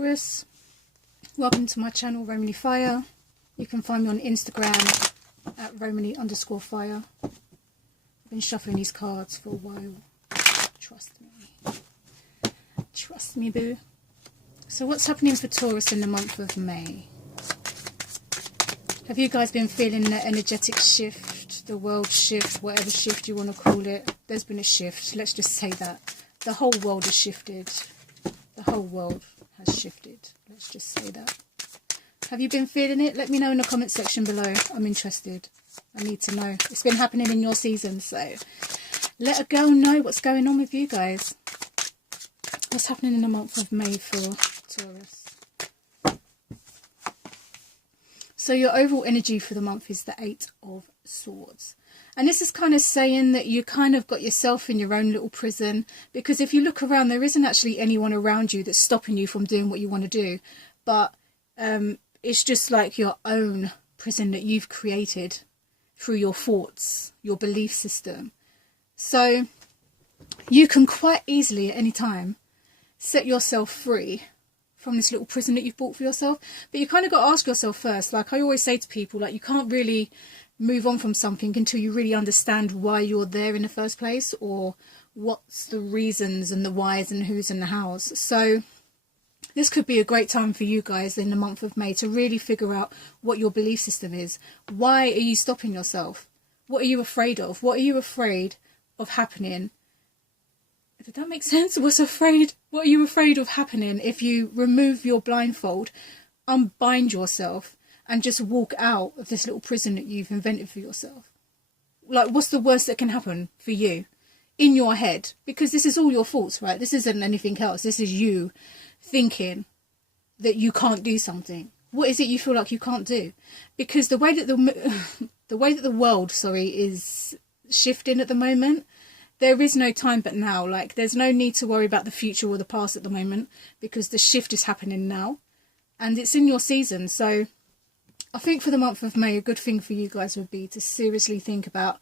Taurus, welcome to my channel Romany Fire. You can find me on Instagram at Romany_fire. I've been shuffling these cards for a while. Trust me boo. So what's happening for Taurus in the month of May? Have you guys been feeling the energetic shift, the world shift, whatever shift you want to call it? There's been a shift, let's just say that. The whole world has shifted. The whole world has shifted. Let's just say that. Have you been feeling it? Let me know in the comment section below. I'm interested. I need to know. It's been happening in your season, so let a girl know what's going on with you guys. What's happening in the month of May for Taurus? So your overall energy for the month is the 8 of Swords. And this is kind of saying that you kind of got yourself in your own little prison, because if you look around, there isn't actually anyone around you that's stopping you from doing what you want to do. But it's just like your own prison that you've created through your thoughts, your belief system. So you can quite easily at any time set yourself free from this little prison that you've bought for yourself. But you kind of got to ask yourself first, like I always say to people, like you can't really move on from something until you really understand why you're there in the first place, or what's the reasons and the whys and who's and the hows. So this could be a great time for you guys in the month of May to really figure out what your belief system is. Why are you stopping yourself? What are you afraid of? What are you afraid of happening? Did that make sense? What are you afraid of happening if you remove your blindfold, unbind yourself, and just walk out of this little prison that you've invented for yourself? Like, what's the worst that can happen for you in your head? Because this is all your thoughts, right? This isn't anything else. This is you thinking that you can't do something. What is it you feel like you can't do? Because the way that the world, is shifting at the moment, there is no time but now. Like, there's no need to worry about the future or the past at the moment, because the shift is happening now and it's in your season. So I think for the month of May, a good thing for you guys would be to seriously think about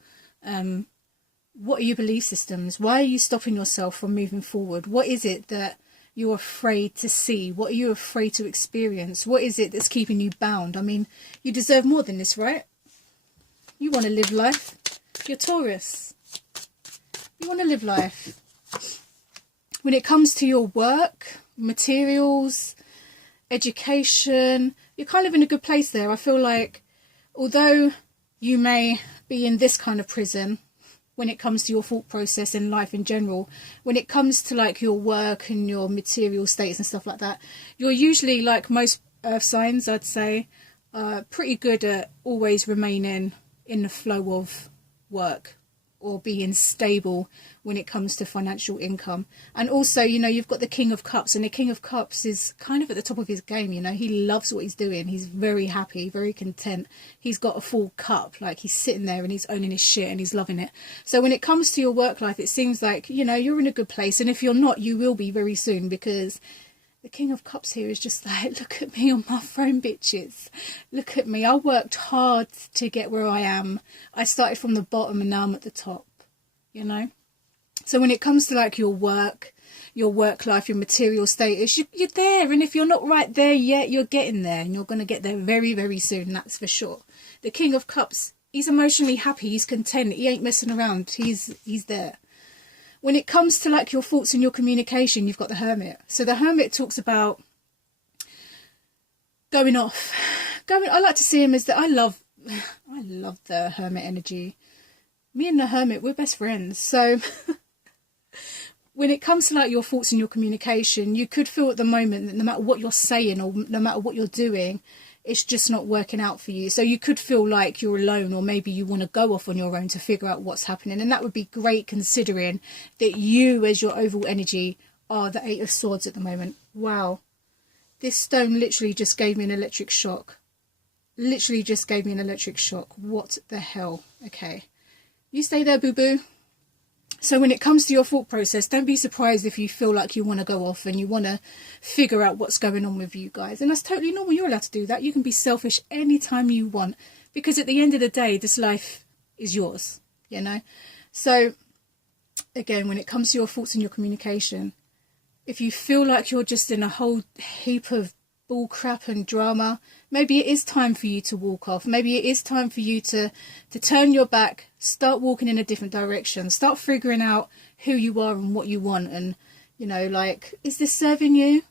what are your belief systems? Why are you stopping yourself from moving forward? What is it that you're afraid to see? What are you afraid to experience? What is it that's keeping you bound? I mean, you deserve more than this, right? You want to live life. You're Taurus. You want to live life. When it comes to your work, materials, education, you're kind of in a good place there. I feel like although you may be in this kind of prison when it comes to your thought process in life in general, when it comes to like your work and your material states and stuff like that, you're usually, like most earth signs, I'd say, pretty good at always remaining in the flow of work or being stable when it comes to financial income. And also, you know, you've got the King of Cups, and the King of Cups is kind of at the top of his game. You know, he loves what he's doing. He's very happy, very content. He's got a full cup, like he's sitting there and he's owning his shit and he's loving it. So when it comes to your work life, it seems like, you know, you're in a good place. And if you're not, you will be very soon, because the King of Cups here is just like, look at me on my throne, bitches. Look at me. I worked hard to get where I am. I started from the bottom and now I'm at the top, you know. So when it comes to like your work life, your material status, you're there. And if you're not right there yet, you're getting there, and you're going to get there very, very soon. That's for sure. The King of Cups, he's emotionally happy. He's content. He ain't messing around. He's there. When it comes to like your thoughts and your communication, you've got the Hermit. So the Hermit talks about going off. I like to see him as I love the Hermit energy. Me and the Hermit, we're best friends. So when it comes to like your thoughts and your communication, you could feel at the moment that no matter what you're saying or no matter what you're doing, it's just not working out for you. So you could feel like you're alone, or maybe you want to go off on your own to figure out what's happening. And that would be great, considering that you as your overall energy are the 8 of Swords at the moment. Wow. This stone literally just gave me an electric shock. Literally just gave me an electric shock. What the hell? Okay. You stay there, boo-boo. So when it comes to your thought process, don't be surprised if you feel like you want to go off and you want to figure out what's going on with you guys. And that's totally normal. You're allowed to do that. You can be selfish anytime you want, because at the end of the day, this life is yours, you know. So again, when it comes to your thoughts and your communication, if you feel like you're just in a whole heap of bull crap and drama, maybe it is time for you to walk off. Maybe it is time for you to turn your back, start walking in a different direction, start figuring out who you are and what you want. And, you know, like, is this serving you?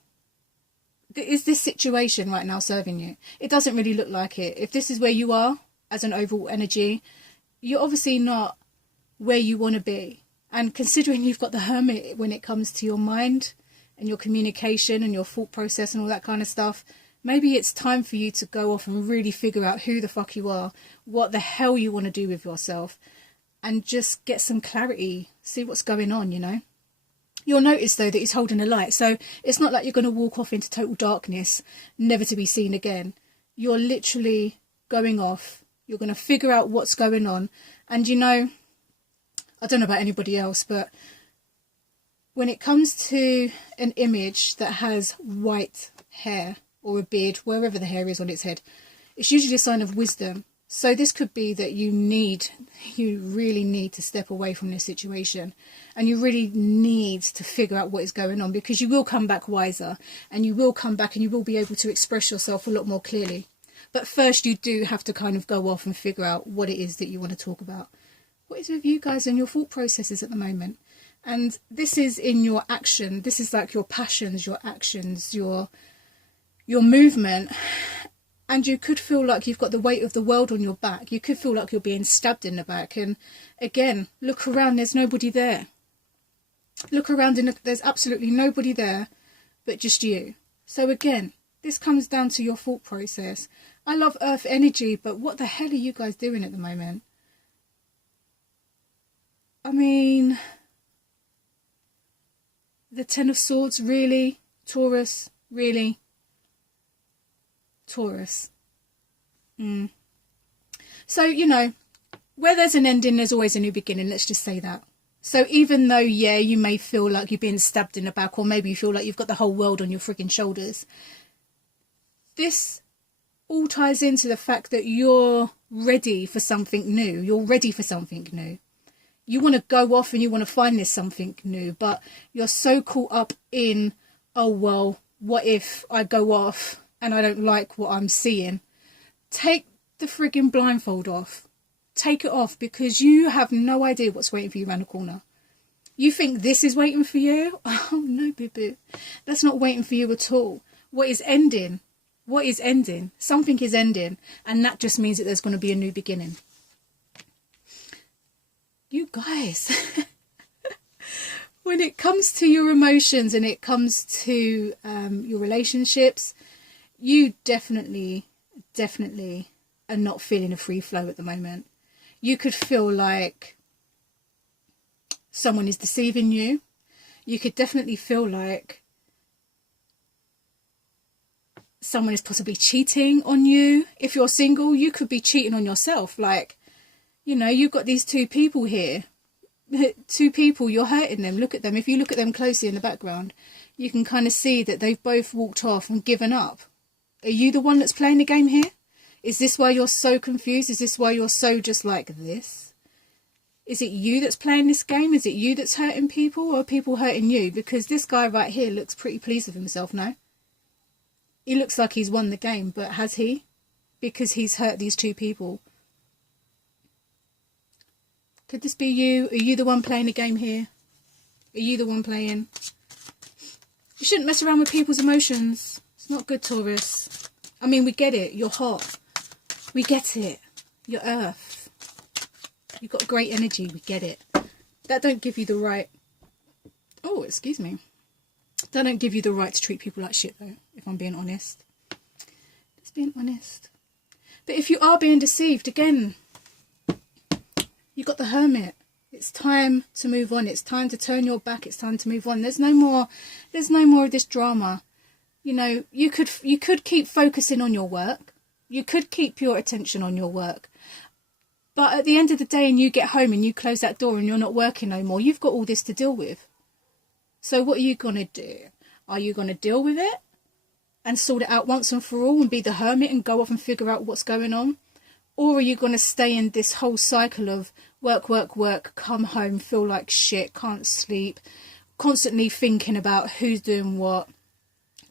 Is this situation right now serving you? It doesn't really look like it. If this is where you are as an overall energy, you're obviously not where you want to be. And considering you've got the Hermit when it comes to your mind and your communication and your thought process and all that kind of stuff, maybe it's time for you to go off and really figure out who the fuck you are, what the hell you want to do with yourself, and just get some clarity, see what's going on, you know. You'll notice, though, that he's holding a light. So it's not like you're going to walk off into total darkness, never to be seen again. You're literally going off. You're going to figure out what's going on. And, you know, I don't know about anybody else, but when it comes to an image that has white hair or a beard, wherever the hair is on its head, it's usually a sign of wisdom. So this could be that you really need to step away from this situation, and you really need to figure out what is going on, because you will come back wiser, and you will come back and you will be able to express yourself a lot more clearly. But first you do have to kind of go off and figure out what it is that you want to talk about. What is with you guys and your thought processes at the moment? And this is in your action. This is like your passions, your actions, your movement. And you could feel like you've got the weight of the world on your back. You could feel like you're being stabbed in the back. And again, look around, there's nobody there. Look around and there's absolutely nobody there but just you. So again, this comes down to your thought process. I love earth energy, but what the hell are you guys doing at the moment? I mean, the Ten of Swords, really? Taurus, really? Taurus. So, you know, where there's an ending, there's always a new beginning. Let's just say that. So even though, yeah, you may feel like you're being stabbed in the back, or maybe you feel like you've got the whole world on your freaking shoulders, this all ties into the fact that you're ready for something new. You're ready for something new. You want to go off and you want to find this something new, but you're so caught up in, oh, well, what if I go off and I don't like what I'm seeing? Take the frigging blindfold off. Take it off, because you have no idea what's waiting for you around the corner. You think this is waiting for you? Oh, no, boo-boo. That's not waiting for you at all. What is ending? What is ending? Something is ending, and that just means that there's going to be a new beginning. You guys, when it comes to your emotions and it comes to your relationships, you definitely are not feeling a free flow at the moment. You could feel like someone is deceiving you. You could definitely feel like someone is possibly cheating on you. If you're single, you could be cheating on yourself. Like, you know, you've got these two people here. Two people, you're hurting them. Look at them. If you look at them closely in the background, you can kind of see that they've both walked off and given up. Are you the one that's playing the game here? Is this why you're so confused? Is this why you're so just like this? Is it you that's playing this game? Is it you that's hurting people, or are people hurting you? Because this guy right here looks pretty pleased with himself now. He looks like he's won the game, but has he? Because he's hurt these two people. Could this be you? Are you the one playing the game here? Are you the one playing? You shouldn't mess around with people's emotions. It's not good, Taurus. I mean, we get it. You're hot. We get it. You're earth. You've got great energy. We get it. That don't give you the right... Oh, excuse me. That don't give you the right to treat people like shit, though, if I'm being honest. Just being honest. But if you are being deceived, again, you got the Hermit. It's time to move on. It's time to turn your back. It's time to move on. There's no more of this drama. You know, you could keep focusing on your work. You could keep your attention on your work. But at the end of the day, and you get home and you close that door and you're not working no more, you've got all this to deal with. So what are you going to do? Are you going to deal with it and sort it out once and for all and be the Hermit and go off and figure out what's going on? Or are you going to stay in this whole cycle of work, work, work, come home, feel like shit, can't sleep, constantly thinking about who's doing what,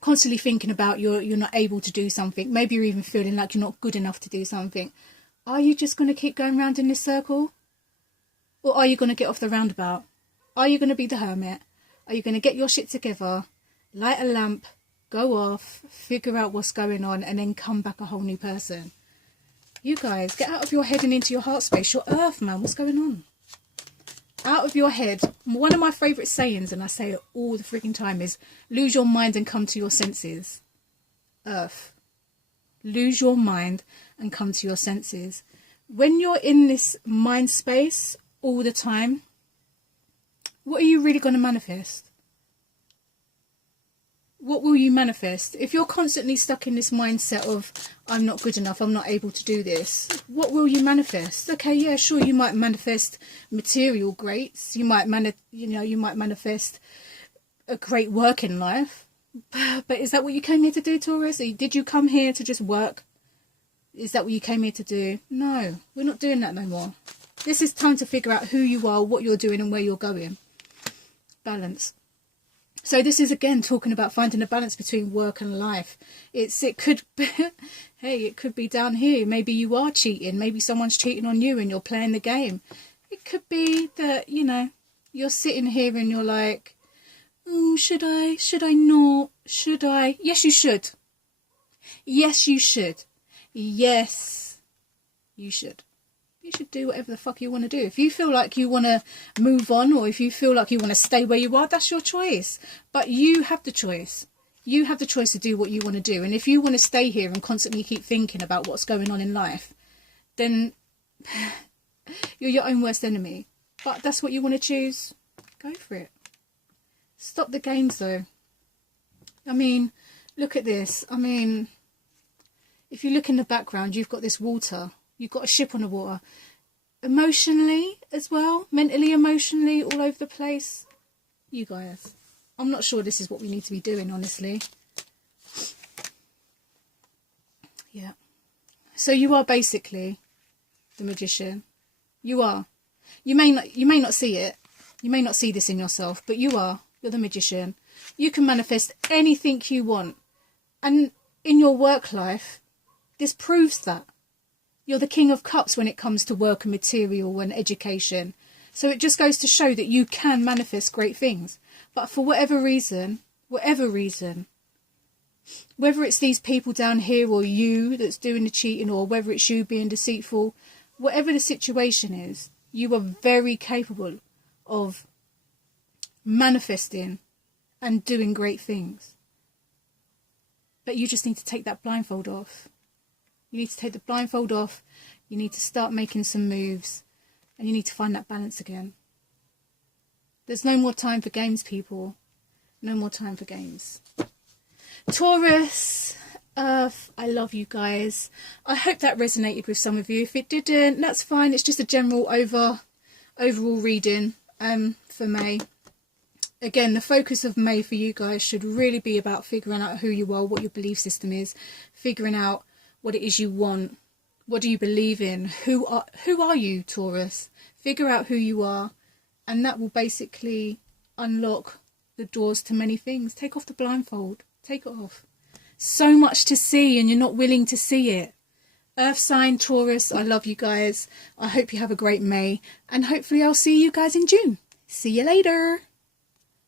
constantly thinking about you're not able to do something, maybe you're even feeling like you're not good enough to do something, are you just going to keep going round in this circle? Or are you going to get off the roundabout? Are you going to be the hermit? Are you going to get your shit together, light a lamp, go off, figure out what's going on, and then come back a whole new person? You guys, get out of your head and into your heart space. Your earth, man, what's going on? Out of your head. One of my favourite sayings, and I say it all the freaking time, is lose your mind and come to your senses. Earth. Lose your mind and come to your senses. When you're in this mind space all the time, what are you really going to manifest? What will you manifest? If you're constantly stuck in this mindset of, I'm not good enough, I'm not able to do this, what will you manifest? Okay, yeah, sure, you might manifest material greats. You might manifest a great working life. But is that what you came here to do, Taurus? Did you come here to just work? Is that what you came here to do? No, we're not doing that no more. This is time to figure out who you are, what you're doing, and where you're going. Balance. So this is again talking about finding a balance between work and life. It could be, hey, it could be down here. Maybe you are cheating. Maybe someone's cheating on you and you're playing the game. It could be that, you know, you're sitting here and you're like, oh, should I? Should I not? Should I? Yes, you should. Yes, you should. Yes, you should. You should do whatever the fuck you want to do. If you feel like you want to move on, or if you feel like you want to stay where you are, that's your choice. But you have the choice. You have the choice to do what you want to do. And if you want to stay here and constantly keep thinking about what's going on in life, then you're your own worst enemy. But that's what you want to choose. Go for it. Stop the games though. I mean, look at this. I mean, if you look in the background, you've got this water. You've got a ship on the water. Emotionally as well. Mentally, emotionally, all over the place. You guys. I'm not sure this is what we need to be doing, honestly. Yeah. So you are basically the magician. You are. You may not see it. You may not see this in yourself, but you are. You're the magician. You can manifest anything you want. And in your work life, this proves that. You're the King of Cups when it comes to work and material and education. So it just goes to show that you can manifest great things. But for whatever reason, whether it's these people down here or you that's doing the cheating, or whether it's you being deceitful, whatever the situation is, you are very capable of manifesting and doing great things. But you just need to take that blindfold off. You need to take the blindfold off. You need to start making some moves. And you need to find that balance again. There's no more time for games, people. No more time for games. Taurus, Earth, I love you guys. I hope that resonated with some of you. If it didn't, that's fine. It's just a general overall reading for May. Again, the focus of May for you guys should really be about figuring out who you are, what your belief system is, figuring out what it is you want. What do you believe in? Who are you, Taurus? Figure out who you are, and that will basically unlock the doors to many things. Take off the blindfold. Take it off. So much to see, and you're not willing to see it. Earth sign, Taurus, I love you guys. I hope you have a great May, and hopefully I'll see you guys in June. See you later.